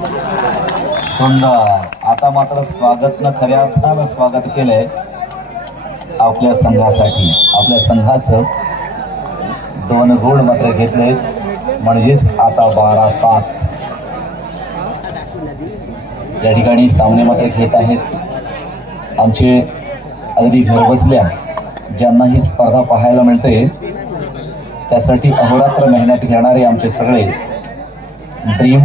सुंदर. आता मात्र स्वागत न खऱ्या अर्थानं स्वागत केलंय आपल्या संघासाठी. आपल्या संघाचं दोन गोल मात्र घेतले म्हणजेच आता बारा सात. या ठिकाणी सामने मात्र घेत आहेत. आमचे अगदी घर बसल्या ज्यांना ही स्पर्धा पाहायला मिळते त्यासाठी अहोरात्र मेहनत घेणारे आमचे सगळे ड्रीम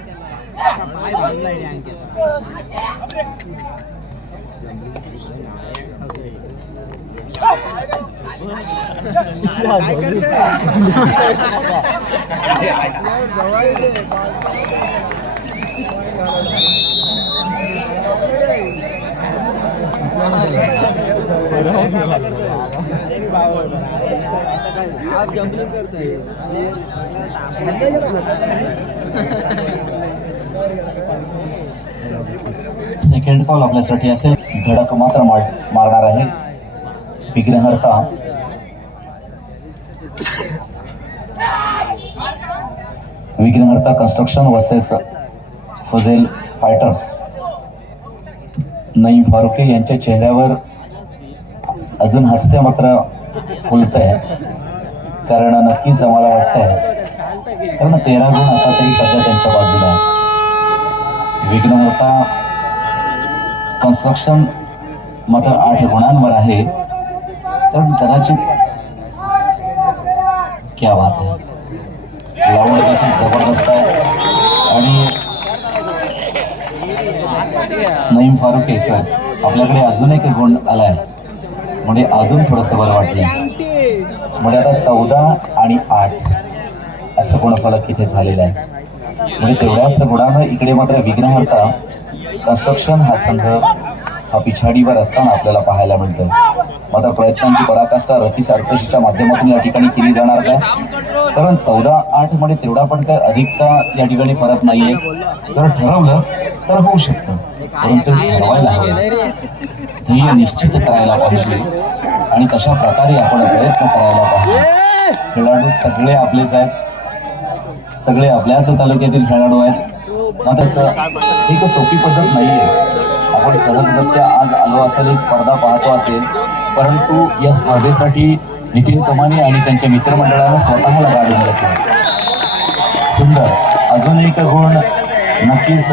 मांडीला मांडीला आराम से आराम से अंक्या नको काय करतोय आज सेकंड कॉल आपल्यासाठी असेल धडक मात्र मारणार आहे. Vighnaharta. Vighnaharta construction versus Fuzail fighters Naeem Farooqui यांच्या चेहऱ्यावर अजून हास्य मात्र फुलतंय. कारण नक्कीच आम्हाला वाटतंय. कारण तेरा गुण आता तरी सध्या त्यांच्या बाजूला आहे विघ्नहर्ता कन्स्ट्रक्शन मात्र आठ गुणांवर आहे. तर कदाचित क्या बात आहे लावड देखील जबरदस्त आहे. आणि नईम फारुक आहे सर. आपल्याकडे अजून एक गुण आलाय. म्हणजे अजून थोडंसं बरं वाटलं. म्हणजे आता चौदा आणि आठ असं गुणफलक इथे झालेलं आहे. म्हणजे तेवढ्याच गुणानं इकडे मात्र विघ्नहर्ता कन्स्ट्रक्शन हा संघ हा पिछाडीवर असताना आपल्याला पाहायला मिळतं मात्र प्रयत्नांची पराकाष्ठा रती सारकशीच्या माध्यमातून या ठिकाणी केली जाणार का कारण चौदा आठमध्ये तेवढा पण काय अधिकचा या ठिकाणी फरक नाहीये. जर ठरवलं तर होऊ शकतं. परंतु ठरवायला हवं. ध्येय निश्चित करायला पाहिजे. आणि कशा प्रकारे आपण प्रयत्न करायला पाहिजे खेळाडू सगळे आपलेच आहेत. सगळे आपल्याच तालुक्यातील खेळाडू आहेत. मात्र ही काही सोपी पद्धत नाहीये. आपण सहजगत्या आज आलो असेल ही स्पर्धा पाहतो असेल परंतु या स्पर्धेसाठी नितीन कमाने आणि त्यांच्या मित्रमंडळानं स्वतःला गाडी घेतली सुंदर अजून एक गुण नक्कीच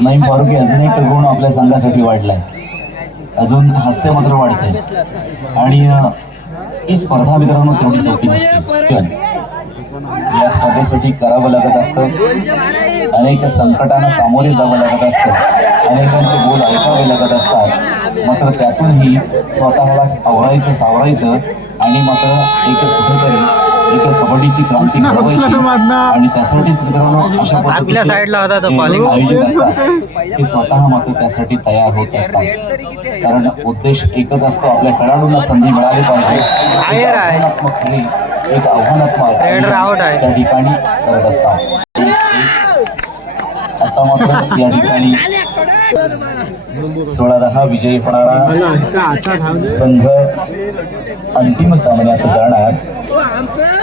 नाही फारुकी अजून एक गुण आपल्या संघासाठी वाढलाय. अजून हास्य मात्र वाढते आणि ही स्पर्धा मित्रांनो तेवढी सोपी नसते. या स्पर्धेसाठी करावं लागत असतं. अनेक संकटांना सामोरे जावं लागत असतं. अनेकांचे बोल ऐकावे लागत असतात. मात्र त्यातूनही स्वतःला आवरायचं सावरायचं आणि मात्र एक कुठेतरी एक कबड्डीची क्रांती घडवायची आणि त्यासाठीच मित्रांनो अशा आपल्या पद्धतीचे साईडला होता तो जे calling. आयोजक असतात ते स्वतः मात्र त्यासाठी तयार होत असतात. कारण उद्देश एकच असतो आपल्या खेळाडूंना संधी मिळाली पाहिजे. एक. आव्हानात्मक खेळी एक. त्या ठिकाणी करत असतात. असा मात्र या ठिकाणी सोळा दहा विजयी होणारा संघ अंतिम सामन्यात जाणार.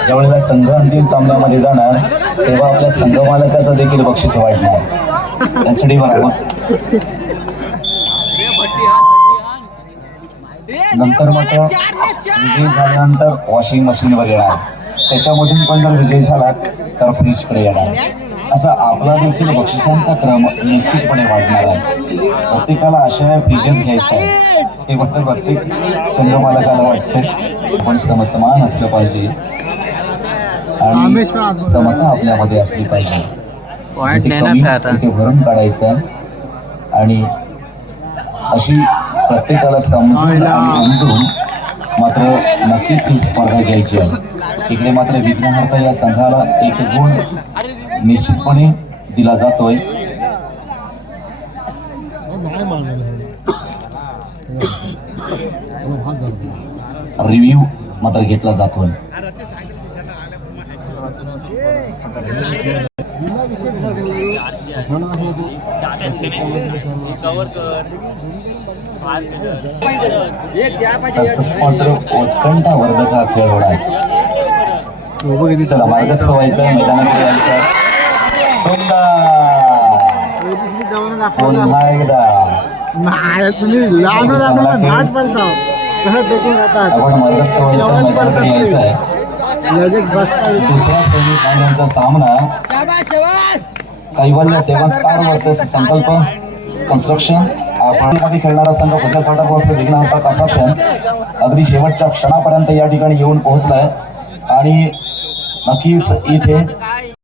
ज्यावेळेला संघ अंतिम सामन्यामध्ये जाणार तेव्हा आपल्या संघ मालकाचं देखील बक्षीस वाढणार. त्यासाठी बरोबर नंतर मात्र विजयी झाल्यानंतर वॉशिंग मशीनवर येणार. त्याच्यामधून पण जर विजय झाला तर फ्रीजकडे येणार. असा आपला देखील बक्षिसांचा क्रम निश्चितपणे वाढणार आहे. प्रत्येकाला आशय फ्रीजच घ्यायचा आहे हे फक्त प्रत्येक संघ मालकाला वाटतं पण समसमान असलं पाहिजे. आणि समता आपल्यामध्ये असली पाहिजे. तिथे भरून काढायचं. आणि अशी प्रत्येकाला समजून आणि उमजून मात्र नक्कीच ही स्पर्धा घ्यायची आहे. इकडे मात्र विघ्नहर्ता या संघाला एक गुण निश्चितपणे दिला जातोय. रिव्ह्यू मात्र घेतला जातोय. एक द्या पाहिजे उत्कंठा वर्धक हा खेळ होणार दोघं किती चला मार्गस्थ व्हायचं मैदानात. यायचं सुंदर। पुन्हा एकदा। नाही तुम्ही लहान लहान नाट बोलता कसं टेकून राहतात. आपण मार्गस्थ व्हायचं मैदानात यायचं आहे लगेच बसता दुसरा सामना. कैवल्य सेवा स्टार वर्सेस संकल्प कन्स्ट्रक्शनमध्ये खेळणारा संघ फाटक वर्सेस विघ्नहर्ता कन्स्ट्रक्शन. अगदी शेवटच्या क्षणापर्यंत या ठिकाणी येऊन पोहोचलाय. आणि नक्कीच इथे